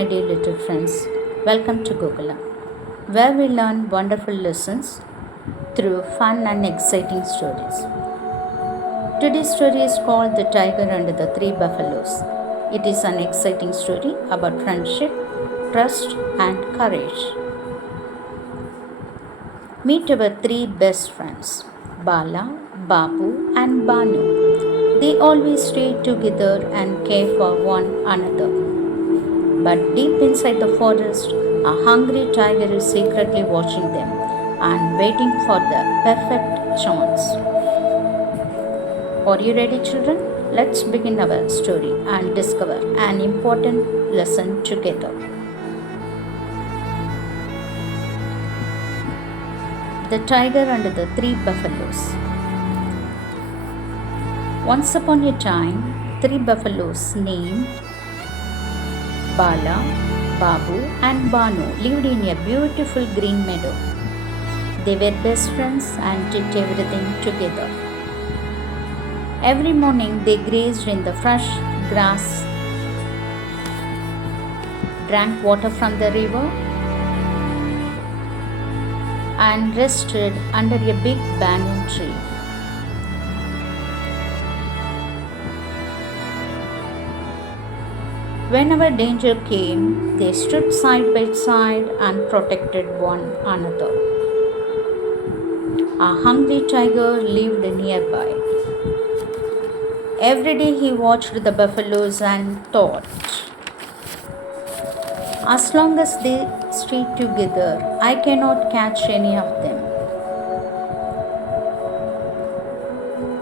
my dear little friends. Welcome to Gokulam, where we learn wonderful lessons through fun and exciting stories. Today's story is called The Tiger and the Three Buffaloes. It is an exciting story about friendship, trust, and courage. Meet our three best friends, Bala, Babu, and Banu. They always stay together and care for one another. But deep inside the forest, a hungry tiger is secretly watching them and waiting for the perfect chance. Are you ready, children? Let's begin our story and discover an important lesson together. The Tiger and the Three Buffaloes. Once upon a time, three buffaloes named Bala, Babu, and Banu lived in a beautiful green meadow. They were best friends and did everything together. Every morning they grazed in the fresh grass, drank water from the river, and rested under a big banyan tree. Whenever danger came, they stood side by side and protected one another. A hungry tiger lived nearby. Every day he watched the buffaloes and thought, as long as they stay together, I cannot catch any of them.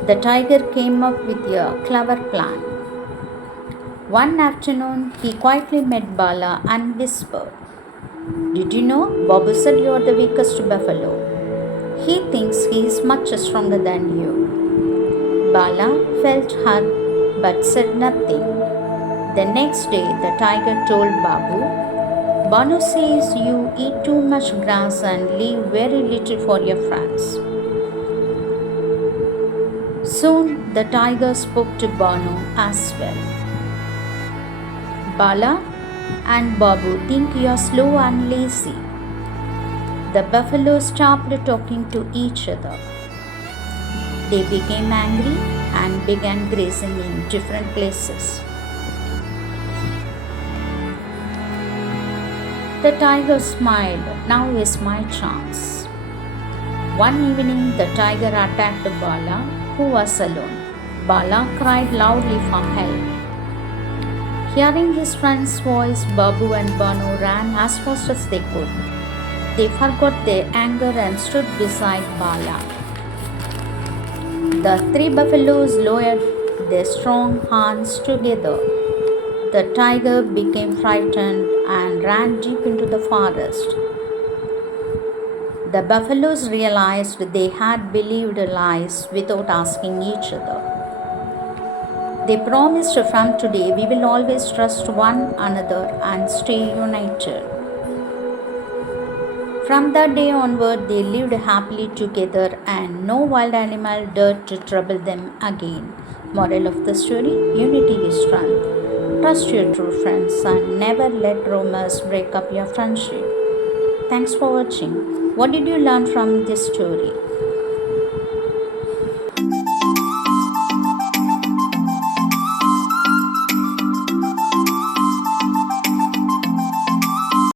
The tiger came up with a clever plan. One afternoon, he quietly met Bala and whispered, "Did you know Babu said you are the weakest buffalo? He thinks he is much stronger than you." Bala felt hurt but said nothing. The next day, the tiger told Babu, "Banu says you eat too much grass and leave very little for your friends." Soon, the tiger spoke to Banu as well. "Bala and Babu think you are slow and lazy." The buffaloes stopped talking to each other. They became angry and began grazing in different places. The tiger smiled. "Now is my chance." One evening, the tiger attacked Bala, who was alone. Bala cried loudly for help. Hearing his friend's voice, Babu and Banu ran as fast as they could. They forgot their anger and stood beside Bala. The three buffaloes lowered their strong horns together. The tiger became frightened and ran deep into the forest. The buffaloes realized they had believed lies without asking each other. They promised from today we will always trust one another and stay united. From that day onward, they lived happily together and no wild animal dared to trouble them again. Moral of the story: unity is strength. Trust your true friends and never let rumors break up your friendship. Thanks for watching. What did you learn from this story?